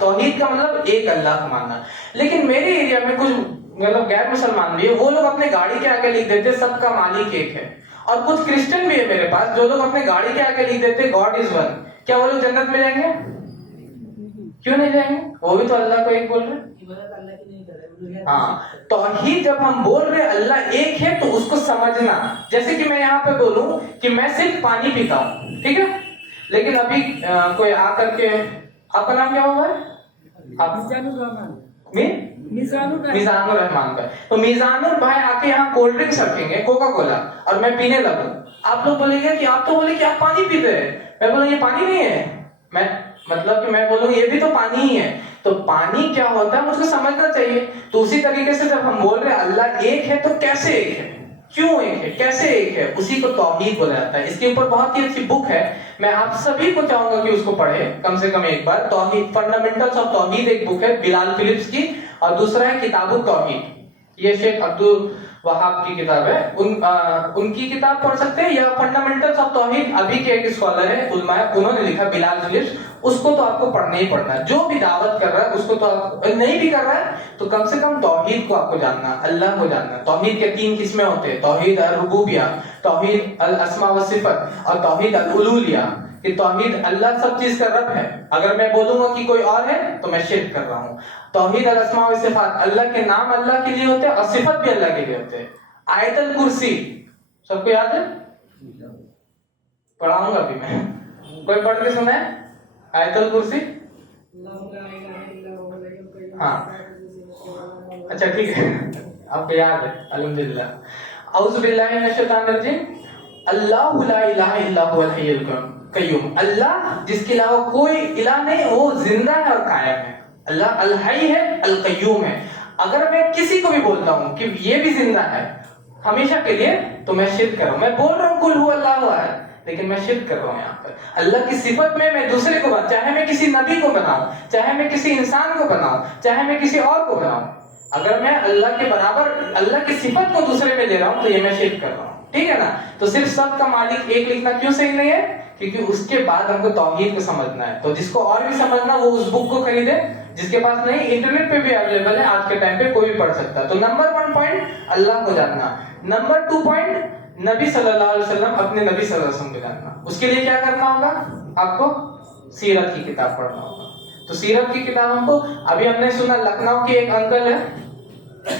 توحید کا مطلب ایک اللہ کو ماننا. لیکن میرے ایریا میں کچھ مطلب غیر مسلمان بھی ہے, وہ لوگ اپنے گاڑی کے آگے لکھ دیتے سب کا مالک ایک ہے. اور کچھ کرسچن بھی ہے میرے پاس جو لوگ اپنے گاڑی کے آگے لکھ دیتے گاڈ از ون. کیا وہ لوگ جنت میں جائیں گے؟ کیوں نہیں جائیں گے؟ وہ بھی تو اللہ کو ایک بول رہے. ہاں, توحید جب ہم بول رہے اللہ ایک ہے تو اس کو سمجھنا. جیسے کہ میں یہاں پہ بولوں کہ میں صرف پانی پیتا ہوں, ٹھیک ہے, لیکن ابھی کوئی آ کر کے, آپ کا نام کیا ہوگا؟ میزان الرحمان کا. تو میزان بھائی آ کے یہاں کولڈ ڈرنکس رکھیں گے کوکا کولا, اور میں پینے لگوں. آپ لوگ بولیں گے کہ آپ تو بولے کہ آپ پانی پیتے ہیں, میں بولوں یہ پانی نہیں ہے. میں مطلب کہ میں بولوں یہ بھی تو پانی ہی ہے. تو پانی کیا ہوتا ہے مجھ کو سمجھنا چاہیے. تو اسی طریقے سے جب ہم بول رہے ہیں اللہ ایک ہے, تو کیسے ایک ہے, کیوں ایک ہے, کیسے ایک ہے, اسی کو توحید بولا جاتا ہے. اس کے اوپر بہت ہی اچھی بک ہے, میں آپ سبھی کو چاہوں گا کہ اس کو پڑھے کم سے کم ایک بار. توحید فنڈامنٹلز آف توحید ایک بک ہے بلال فلپس کی, اور دوسرا ہے کتاب التوحید, یہ شیخ عبد الوہاب کی کتاب ہے. ان کی کتاب پڑھ سکتے ہیں, یا فنڈامنٹلز آف توحید ابھی کے ایک اسکالر ہے علماء, انہوں نے لکھا بلال فلپس, اس کو تو آپ کو پڑھنا ہی پڑنا ہے. جو بھی دعوت کر رہا ہے اس کو تو آپ نہیں بھی کر رہا ہے تو کم سے کم توحید کو آپ کو جاننا, اللہ کو جاننا. توحید کے 3 قسمیں ہوتے ہیں, توحید الربوبیہ, توحید الاسماء والصفات, اور توحید الالوہیہ, کہ توحید اللہ سب چیز کا رب ہے. اگر میں بولوں گا کہ کوئی اور ہے تو میں شرک کر رہا ہوں. توحید الاسماء والصفات, اللہ کے نام اللہ کے لیے ہوتے ہیں اور صفت بھی اللہ کے لیے ہوتے ہیں. آیت الکرسی سب کو یاد ہے؟ پڑھاؤں گا ابھی میں, کوئی پڑھ کے سنا ہے آیت الکرسی؟ ہاں اچھا ٹھیک ہے, آپ کو یاد ہے الحمدللہ. اعوذ باللہ من الشیطان الرجیم. اللہ لا الہ الا هو الحی القیوم. اللہ جس کے علاوہ کوئی الہ نہیں, وہ زندہ ہے اور قائم ہے. اللہ الحی ہے, القیوم ہے. اگر میں کسی کو بھی بولتا ہوں کہ یہ بھی زندہ ہے ہمیشہ کے لیے, تو میں شرک کر رہا ہوں. میں بول رہا ہوں قل هو اللہ احد, لیکن میں شرک کر رہا ہوں. یہاں پر اللہ کی صفت میں دوسرے کو بناؤں, چاہے میں کسی نبی کو بناؤں, چاہے میں کسی انسان کو بناؤں, چاہے میں کسی اور کو بناؤں, اگر میں اللہ کے برابر اللہ کی صفت کو دوسرے میں دے رہا ہوں تو یہ میں شرک کر رہا ہوں. ٹھیک ہے نا. تو صرف سب کا مالک ایک لکھنا کیوں صحیح نہیں ہے؟ کیونکہ اس کے بعد ہم کو توحید کو سمجھنا ہے. تو جس کو اور بھی سمجھنا وہ اس بک کو خریدے, جس کے پاس نہیں انٹرنیٹ پہ بھی اویلیبل ہے, آج کے ٹائم پہ کوئی بھی پڑھ سکتا ہے. تو نمبر 1 پوائنٹ اللہ کو جاننا. نمبر 2 پوائنٹ نبی صلی اللہ علیہ وسلم, اپنے نبی صلی اللہ علیہ وسلم کو جاننا. اس کے لیے کیا کرنا ہوگا آپ کو؟ سیرت کی کتاب پڑھنا ہوگا. تو سیرت کی کتاب ہم کو, ابھی ہم نے سنا لکھنؤ کے ایک انکل ہے,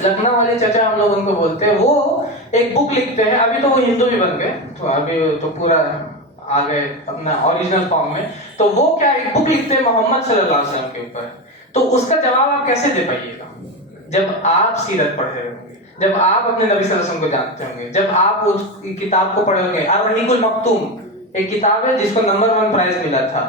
لکھنؤ والے چچا ہم لوگ ان کو بولتے ہیں, وہ ایک بک لکھتے ہیں. ابھی تو وہ ہندو بھی بن گئے, تو ابھی تو پورا آ گئے اپنا اوریجنل فارم میں. تو وہ کیا ایک بک لکھتے ہیں محمد صلی اللہ علیہ وسلم کے اوپر. تو اس کا جواب آپ کیسے دے پائیے گا جب آپ سیرت پڑھ رہے ہوں گے, جب آپ اپنے نبی صلی اللہ علیہ وسلم کو جانتے ہوں گے, جب آپ اس کتاب کو پڑھیں گے. الرحیق المختوم ایک کتاب ہے جس کو نمبر 1 پرائز ملا تھا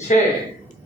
6,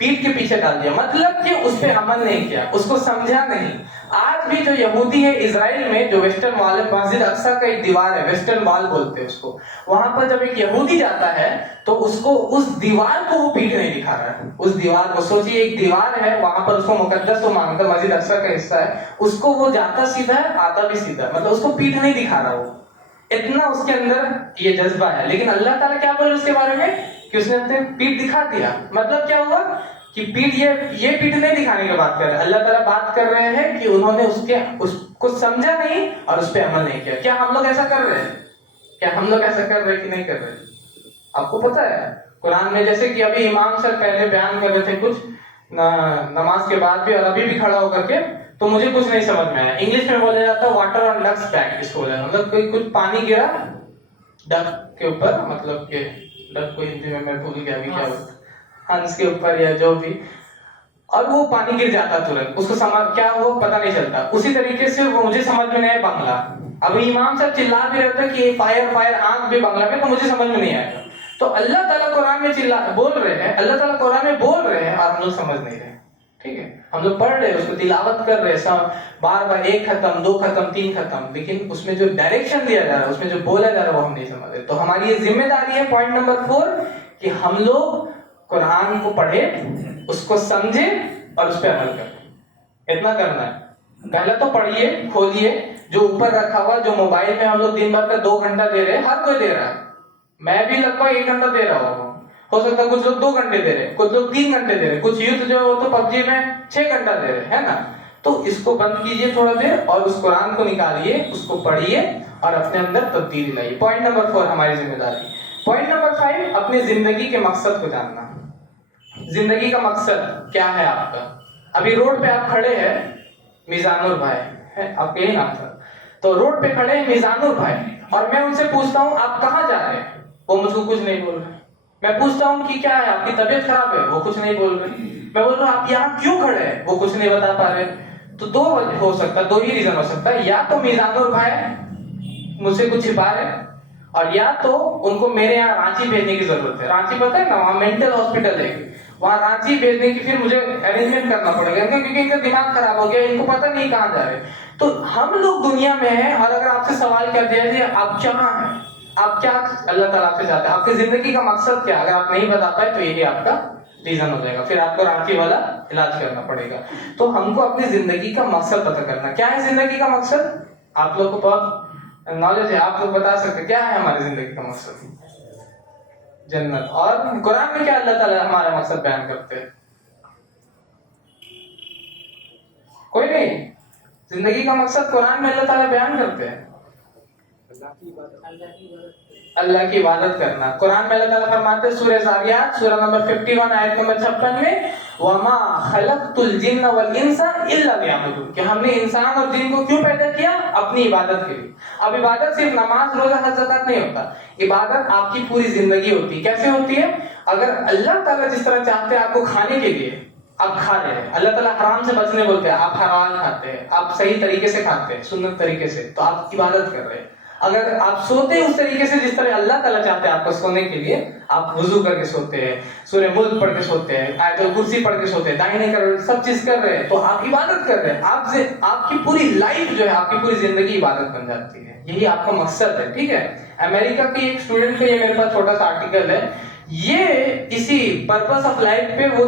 پیٹھ کے پیچھے ڈال دیا، مطلب کہ اس پہ عمل نہیں کیا، اس کو سمجھا نہیں۔ آج بھی جو یہودی ہے اسرائیل میں، جو ویسٹرن وال ہے، مسجد اقصیٰ کا ایک دیوار ہے، ویسٹرن وال بولتے ہیں اس کو، وہاں پر جب ایک یہودی جاتا ہے تو اس کو اس دیوار کو وہ پیٹھ نہیں دکھا رہا ہے، اس دیوار کو، سوچیے ایک دیوار ہے وہاں پر، اس کو مقدس وہ مانگتا ہے، مسجد اقصیٰ کا حصہ ہے، اس کو وہ جاتا سیدھا ہے آتا بھی سیدھا ہے، مطلب اس کو پیٹھ نہیں دکھا رہا، وہ اتنا اس کے اندر یہ جذبہ ہے۔ لیکن اللہ تعالیٰ کیا بولے اس کے بارے میں کہ اس نے اپنے پیٹھ دکھا دیا، مطلب کیا ہوا کہ پیٹھ، یہ پیٹھ نہیں دکھانے کی بات کر رہے ہیں، اللہ تعالیٰ بات کر رہے ہیں کہ انہوں نے اس کو سمجھا نہیں اور اس پہ عمل نہیں کیا۔ کیا ہم لوگ ایسا کر رہے ہیں؟ کیا ہم لوگ ایسا کر رہے ہیں کہ نہیں کر رہے؟ آپ کو پتا ہے قرآن میں، جیسے کہ ابھی امام صاحب پہلے بیان کر رہے تھے کچھ نماز کے بعد بھی، اور ابھی بھی کھڑا ہو کر کے، تو مجھے کچھ نہیں سمجھ میں آیا۔ انگلش میں بولا جاتا ہے واٹر آن ڈکس بیک، اس کو بولا جاتا ہے، مطلب کوئی کچھ پانی گرا ڈک کے اوپر، مطلب کہ ڈک کو ہندی میں بھول گیا ابھی کیا بولتا، ہنس کے اوپر یا جو بھی، اور وہ پانی گر جاتا ترنت، اس کو سمجھ کیا وہ پتہ نہیں چلتا۔ اسی طریقے سے وہ مجھے سمجھ میں نہیں آیا بنگلہ، اب امام صاحب چلا بھی رہتے کہ فائر فائر آنکھ بھی بنگلہ میں، تو مجھے سمجھ میں نہیں آیا۔ تو اللہ تعالیٰ قرآن میں بول رہے ہیں، اللہ تعالیٰ قرآن میں بول رہے ہیں اور ہم لوگ سمجھ نہیں رہے، ٹھیک ہے؟ ہم لوگ پڑھ رہے ہیں، اس کو تلاوت کر رہے ہیں، بار بار ایک ختم، دو ختم، تین ختم، لیکن اس میں جو ڈائریکشن دیا جا رہا ہے، اس میں جو بولا جا رہا ہے وہ ہم نہیں سمجھ رہے۔ تو ہماری یہ ذمہ داری ہے، پوائنٹ نمبر 4، کہ ہم لوگ قرآن کو پڑھے، اس کو سمجھے اور اس پہ عمل کریں۔ اتنا کرنا ہے۔ پہلے تو پڑھیے، کھولیے، جو اوپر رکھا ہوا، جو موبائل میں ہم لوگ دن بھر کا 2 گھنٹہ دے رہے ہیں، ہر کوئی دے رہا ہے، میں بھی لگ بھگ 1 گھنٹہ دے رہا ہوں، ہو سکتا ہے کچھ لوگ 2 گھنٹے دے رہے، کچھ لوگ 3 گھنٹے دے رہے، کچھ یوتھ جو ہے وہ تو PUBG میں 6 گھنٹہ دے رہے ہے نا۔ تو اس کو بند کیجئے تھوڑا دیر، اور اس قرآن کو نکالیے، اس کو پڑھیے اور اپنے اندر تبدیلی لائیے۔ پوائنٹ نمبر 4 ہماری ذمہ داری۔ پوائنٹ نمبر 5، اپنی زندگی کے مقصد کو جاننا۔ زندگی کا مقصد کیا ہے آپ کا؟ ابھی روڈ پہ آپ کھڑے ہیں، میزان نور بھائی ہے آپ کا، یہی نام تھا، تو روڈ پہ کھڑے ہیں میزان نور بھائی، اور میں ان سے پوچھتا ہوں آپ کہاں جا رہے ہیں، وہ مجھ کو کچھ نہیں بول رہے۔ میں پوچھتا ہوں کہ کیا ہے، آپ کی طبیعت خراب ہے، وہ کچھ نہیں بول رہے۔ میں بول رہا ہوں آپ یہاں کیوں کھڑے ہیں، وہ کچھ نہیں بتا پا رہے۔ تو 2 ہو سکتا ہے، 2 ہی ریزن ہو سکتا ہے، یا تو میزان نور بھائی مجھ سے کچھ چھپا رہے، اور یا تو ان کو میرے یہاں رانچی بھیجنے کی ضرورت ہے۔ رانچی پتہ ہے نا، وہاں مینٹل ہاسپٹل ہے، وہاں رانچی بھیجنے کی پھر مجھے ارینجمنٹ کرنا پڑے گا، کیونکہ ان کا دماغ خراب ہو گیا، ان کو پتہ نہیں کہاں جا رہے۔ تو ہم لوگ دنیا میں ہیں، اور اگر آپ سے سوال کر دیا جائے آپ کہاں ہیں، آپ کیا اللہ تعالیٰ آپ سے چاہتے ہیں، آپ کی زندگی کا مقصد کیا، اگر آپ نہیں بتا پائے تو یہی آپ کا ریزن ہو جائے گا، پھر آپ کو رانچی والا علاج کرنا پڑے گا۔ تو ہم کو اپنی زندگی کا مقصد پتہ کرنا، کیا ہے زندگی کا مقصد؟ آپ لوگ کو بہت نالج ہے، آپ لوگ بتا سکتے کیا ہے ہماری زندگی کا مقصد؟ جنت۔ اور قرآن میں کیا اللہ تعالیٰ ہمارا مقصد بیان کرتے ہیں؟ کوئی نہیں، زندگی کا مقصد قرآن میں اللہ تعالیٰ بیان کرتے ہیں اللہ کی عبادت کرنا۔ قرآن میں اللہ تعالیٰ فرماتے ہیں سورہ زاریات سورہ نمبر 51 آیت نمبر 56 میں، وَمَا خَلَقْتُ الْجِنَّ وَالْإِنسَ إِلَّا لِيَعْبُدُونِ، کہ ہم نے انسان اور جن کو کیوں پیدا کیا؟ اپنی عبادت کے لیے۔ اب عبادت صرف نماز، روزہ، حج، زکات نہیں ہوتا، عبادت آپ کی پوری زندگی ہوتی ہے۔ کیسے ہوتی ہے؟ اگر اللہ تعالیٰ جس طرح چاہتے ہیں آپ کو کھانے کے لیے، آپ کھا رہے ہیں، اللہ تعالیٰ حرام سے بچنے بولتے ہیں، آپ حلال کھاتے ہیں، آپ صحیح طریقے سے کھاتے ہیں، سنت طریقے سے، تو آپ عبادت کر رہے ہیں۔ اگر آپ سوتے ہیں اس طریقے سے جس طرح اللہ تعالیٰ چاہتے ہیں آپ کو سونے کے لیے، آپ وضو کر کے سوتے ہیں، سورہ ملک پڑھ کے سوتے ہیں، آیت الکرسی پڑھ کے سوتے ہیں، داہنے کر رہے ہیں، سب چیز کر رہے ہیں، تو آپ عبادت کر رہے ہیں۔ آپ کی پوری لائف جو ہے، آپ کی پوری زندگی عبادت بن جاتی ہے، یہی آپ کا مقصد ہے، ٹھیک ہے؟ امریکہ کی ایک اسٹوڈنٹ کا، یہ میرے پاس چھوٹا سا آرٹیکل ہے، یہ اسی پرپس آف لائف پہ وہ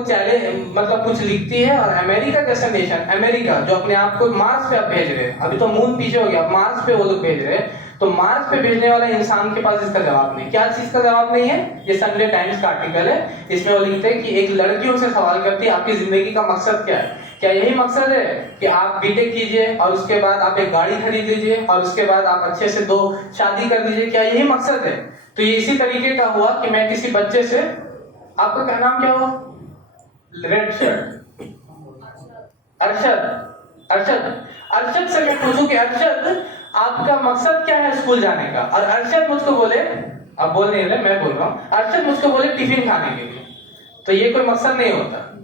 مطلب کچھ لکھتی ہے، اور امریکہ جیسا نیشن، امریکہ جو اپنے آپ کو مارس پہ اب بھیج رہے ہیں، ابھی تو مون پیچھے ہو گیا، مارس پہ وہ لوگ بھیج رہے ہیں، تو مارس پہ بھیجنے والا انسان کے پاس اس کا جواب نہیں۔ کیا چیز کا جواب نہیں ہے؟ یہ سنڈے ٹائمز کا آرٹیکل ہے، اس میں وہ لکھتے ہیں کہ ایک لڑکی ان سے سوال کرتی ہے آپ کی زندگی کا مقصد کیا ہے؟ کیا یہی مقصد ہے کہ آپ بی ٹیک کیجئے اور اس کے بعد آپ ایک گاڑی خرید لیجئے اور اس کے بعد آپ اچھے سے 2 شادی کر لیجئے؟ کیا یہی مقصد ہے؟ تو یہ اسی طریقے کا ہوا کہ میں کسی بچے سے، آپ کا کیا نام کیا ہوا؟ ریڈ شرٹ، ارشد سے میں پوچھوں کہ ارشد آپ کا مقصد کیا ہے اسکول جانے کا؟ اور ارشد مجھ کو بولے، اب بول نہیں رہے میں بول رہا ہوں، ارشد مجھ کو بولے ٹفن کھانے کے لیے، تو یہ کوئی مقصد نہیں ہوتا۔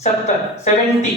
70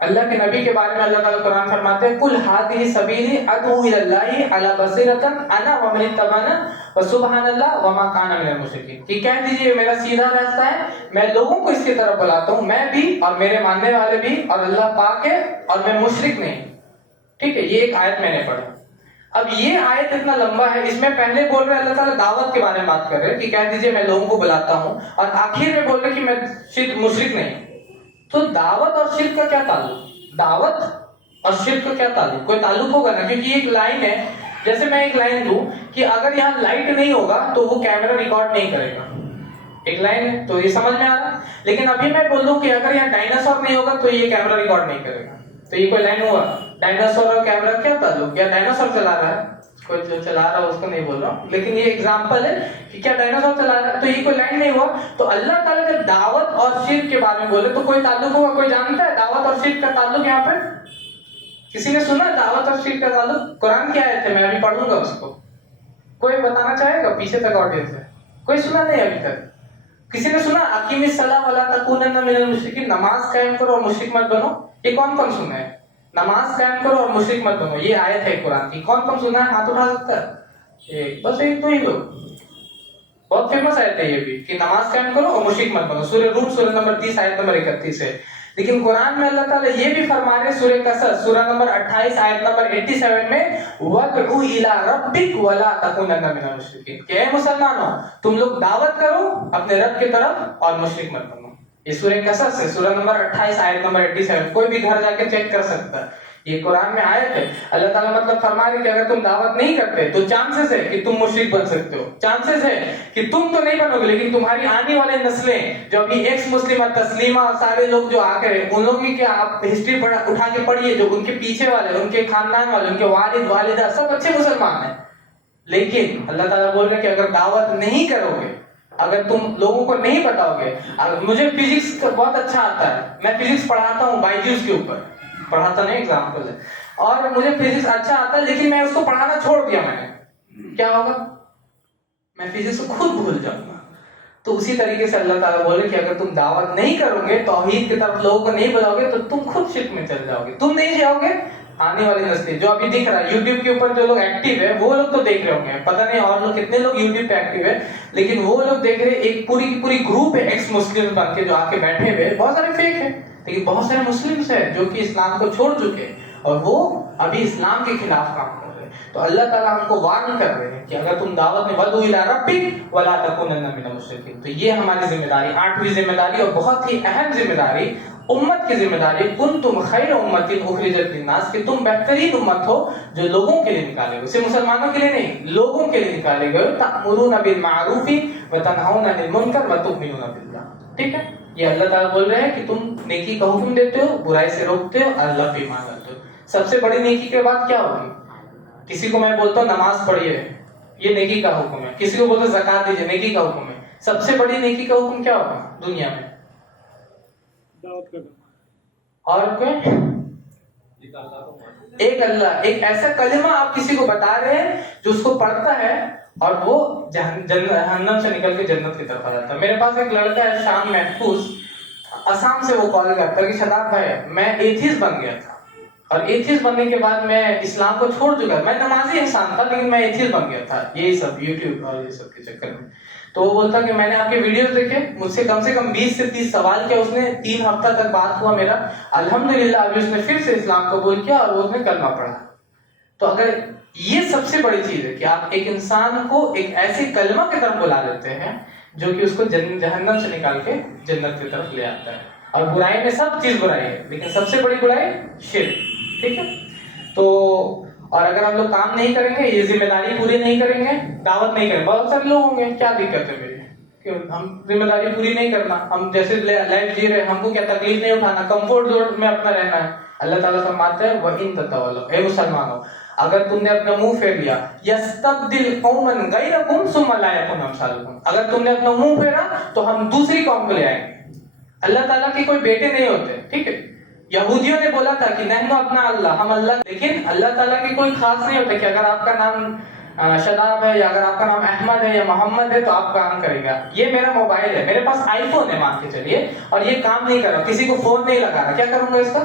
اللہ کے نبی کے بارے میں اللہ تعالیٰ قرآن فرماتے ہیں کل ہذہ سبیلی ادعو الی اللہ علی بصیرۃ انا ومن اتبعنی وسبحان اللہ وما کان من المشرکین، کہ کہہ دیجیے میرا سیدھا راستہ ہے، میں لوگوں کو اس کی طرف بلاتا ہوں، میں بھی اور میرے ماننے والے بھی، اور اللہ پاک ہے اور میں مشرک نہیں۔ ٹھیک ہے، یہ ایک آیت میں نے پڑھا۔ اب یہ آیت اتنا لمبا ہے، اس میں پہلے بول رہے اللہ تعالیٰ دعوت کے بارے میں بات کر رہے ہیں کہ کہہ دیجیے میں لوگوں کو بلاتا ہوں، اور آخر میں بول رہے کہ میں مشرک نہیں۔ تو دعوت اور شرک کا کیا تعلق؟ دعوت اور شرک کا کیا تعلق؟ کوئی تعلق ہوگا نا، کیونکہ ایک لائن ہے، جیسے میں ایک لائن دوں کہ اگر یہاں لائٹ نہیں ہوگا تو وہ کیمرہ ریکارڈ نہیں کرے گا، ایک لائن ہے، تو یہ سمجھ میں آ رہا۔ لیکن ابھی میں بول دوں کہ اگر یہاں ڈائناسور نہیں ہوگا تو یہ کیمرہ ریکارڈ نہیں کرے گا، تو یہ کوئی لائن ہوا؟ ڈائناسور اور کیمرہ کیا تعلق؟ یا ڈائناسور چلا رہا ہے، کوئی جو چلا رہا ہے اس کو نہیں بول رہا ہوں، لیکن یہ ایگزامپل ہے کہ کیا ڈائناسور چلا رہا ہے، تو یہ کوئی لائن نہیں ہوا۔ تو اللہ تعالیٰ جب دعوت اور شرک کے بارے میں بولے تو کوئی تعلق ہوگا؟ کوئی جانتا ہے دعوت اور شرک کا تعلق یہاں پہ؟ کسی نے سنا دعوت اور شرک کا تعلق؟ قرآن کی آیت ہے، میں ابھی پڑھوں گا اس کو، کوئی بتانا چاہے گا؟ پیچھے تک آڈینس ہے، کوئی سنا نہیں ابھی تک؟ کسی نے سنا اقیم الصلاۃ ولا تکونن من المشرکین، نماز قائم کرو اور مشرک مت بنو؟ یہ کون کون سنا ہے؟ نماز قائم کرو اور مشرک مت بنو، یہ آیت ہے قرآن کی، کون کون سنا ہے؟ ہاتھ اٹھا سکتا ہے؟ بس ایک تو ہی لوگ، بہت فیمس آیت ہے یہ بھی کہ نماز قائم کرو اور مشرک مت بنو، سورہ روم سورہ نمبر 30 آیت نمبر 31 ہے۔ لیکن قرآن میں اللہ تعالیٰ یہ بھی فرما رہے سورہ قصص سورہ نمبر 28 آیت نمبر 87 میں وَادْعُ إِلَىٰ رَبِّكَ وَلَا تَكُونَنَّ مِنَ الْمُشْرِكِينَ، کہ اے مسلمانوں تم لوگ دعوت کرو اپنے رب کی طرف اور مشرک مت بنو۔ یہ سورہ قصص ہے، سورہ نمبر 28 آیت نمبر 87، کوئی بھی گھر جا کے چیک کر سکتا ہے، یہ قرآن میں آیت ہے۔ اللہ تعالیٰ مطلب فرما رہے کہ اگر تم دعوت نہیں کرتے تو چانسز ہے کہ تم مشرک بن سکتے ہو، چانسز ہے کہ تم تو نہیں بنو گے لیکن تمہاری آنے والے نسلیں جو ابھی ایکس مسلمہ تسلیمہ سارے لوگ جو آ کر ان لوگوں کی آپ ہسٹری اٹھا کے پڑھیے، جو ان کے پیچھے والے، ان کے خاندان والے، ان کے والد والدہ سب اچھے مسلمان ہیں، لیکن اللہ تعالیٰ بول رہے کہ اگر دعوت نہیں کرو گے، اگر تم لوگوں کو نہیں بتاؤ گے، مجھے فزکس بہت اچھا آتا ہے، میں فزکس پڑھاتا ہوں بائجوس کے اوپر، پڑھاتا نہیں ایگزامپل ہے، اور مجھے فزکس اچھا آتا ہے لیکن میں اس کو پڑھانا چھوڑ دیا، میں نے کیا ہوگا؟ میں فزکس کو خود بھول جاؤں گا۔ تو اسی طریقے سے اللہ تعالیٰ بولے کہ اگر تم دعوت نہیں کرو گے، توحید کی طرف لوگوں کو نہیں بلاؤ گے، تو تم خود شرک میں چل جاؤ گے، تم نہیں جاؤ گے، آنے والی نسلیں جو ابھی دکھ رہا ہے یوٹیوب کے اوپر جو لوگ ایکٹیو ہے وہ لوگ تو دیکھ رہے ہوں گے، پتہ نہیں اور لوگ کتنے لوگ یوٹیوب پہ ایکٹیو ہے، لیکن وہ لوگ دیکھ رہے ایک پوری کی پوری گروپ ہے ایکس مسلم بن کے جو آ کے بیٹھے ہوئے، بہت سارے فیک ہیں لیکن بہت سارے مسلمس ہیں جو کہ اسلام کو چھوڑ چکے اور وہ ابھی اسلام کے خلاف کام کر رہے ہیں۔ تو اللہ تعالیٰ ہم کو وارن کر رہے ہیں کہ اگر تم دعوت میں وَادْعُ إِلَىٰ رَبِّكَ وَلَا تَكُونَنَّ مِنَ الْمُشْرِكِينَ، تو یہ ہماری ذمہ داری، 8ویں ذمہ داری اور بہت ہی اہم ذمہ داری، امت کی ذمہ داری، کنتم خیر امت اخرجت للناس، کہ تم بہترین امت ہو جو لوگوں کے لیے نکالے گئے، صرف مسلمانوں کے لیے نہیں، لوگوں کے لیے نکالے گئے، تأمرون بالمعروف وتنہون عن المنکر وتؤمنون باللہ۔ ٹھیک ہے، یہ اللہ تعالیٰ بول رہے ہیں کہ تم نیکی کا حکم دیتے ہو، برائی سے روکتے ہو، اللہ پہ ایمان لاتے ہو۔ سب سے بڑی نیکی کے بعد کیا ہوگی؟ کسی کو میں بولتا ہوں نماز پڑھیے، یہ نیکی کا حکم ہے، کسی کو بولتا ہوں زکات دیجیے، نیکی کا حکم ہے۔ سب سے بڑی نیکی کا حکم کیا ہوگا دنیا میں؟ اور کوئی؟ ایک اللہ، ایک ایسا کلمہ آپ کسی کو بتا رہے ہیں جو اس کو پڑھتا ہے اور وہ جہنم سے نکل کے جنت کی طرف آ جاتا ہے۔ میرے پاس ایک لڑکا ہے شام محفوظ، آسام سے وہ کال کرتا ہے کہ شاداب بھائی میں ایتھیسٹ بن گیا تھا، اور ایتھیسٹ بننے کے بعد میں اسلام کو چھوڑ چکا، میں نمازی انسان تھا لیکن میں ایتھیسٹ بن گیا تھا، یہی سب یوٹیوب اور یہ سب کے چکر میں۔ تو وہ بولتا کہ میں نے آپ کے ویڈیوز دیکھے، مجھ سے کم 20 سے 30 سوال کیا، اس نے 3 ہفتہ تک بات ہوا میرا، الحمدللہ ابھی اس نے پھر سے اسلام قبول کیا اور اس نے کلمہ پڑھا۔ تو اگر یہ سب سے بڑی چیز ہے کہ آپ ایک انسان کو ایک ایسے کلمہ کی طرف بلا لیتے ہیں جو کہ اس کو جہنم سے نکال کے جنت کی طرف لے آتا ہے، اور برائی میں سب چیز برائی ہے لیکن سب سے بڑی برائی شرک۔ ٹھیک ہے، تو اور اگر ہم لوگ کام نہیں کریں گے، یہ ذمہ داری پوری نہیں کریں گے، دعوت نہیں کریں گے، بہت سارے لوگ ہوں گے کیا دقت ہے میری کہ ہم ذمہ داری پوری نہیں کرنا، ہم جیسے لائف جی رہے ہم کو کیا تکلیف نہیں اٹھانا، کمفورٹ زون میں اپنا رہنا ہے۔ اللہ تعالیٰ فرماتے ہیں وَإِن تَتَوَلَّوْا، اے مسلمانوں اگر تم نے اپنا منہ پھیر لیا، يَسْتَبْدِلْ قَوْمًا غَيْرَكُمْ ثُمَّ لَا يَكُونُ أَمْثَالَكُمْ، اگر تم نے اپنا منہ پھیرا تو ہم دوسری قوم کو لے آئیں گے۔ اللہ تعالیٰ کے کوئی بیٹے نہیں ہوتے، ٹھیک ہے، یہودیوں نے بولا تھا کہ نحن اپنا اللہ، ہم اللہ، لیکن اللہ تعالیٰ کے کوئی خاص نہیں ہوتا کہ اگر آپ کا نام شاداب ہے یا اگر آپ کا نام احمد ہے یا محمد ہے تو آپ کام کرے گا۔ یہ میرا موبائل ہے، میرے پاس آئی فون ہے مان کے چلیے، اور یہ کام نہیں کر رہا، کسی کو فون نہیں لگا رہا، کیا کروں گا اس کا؟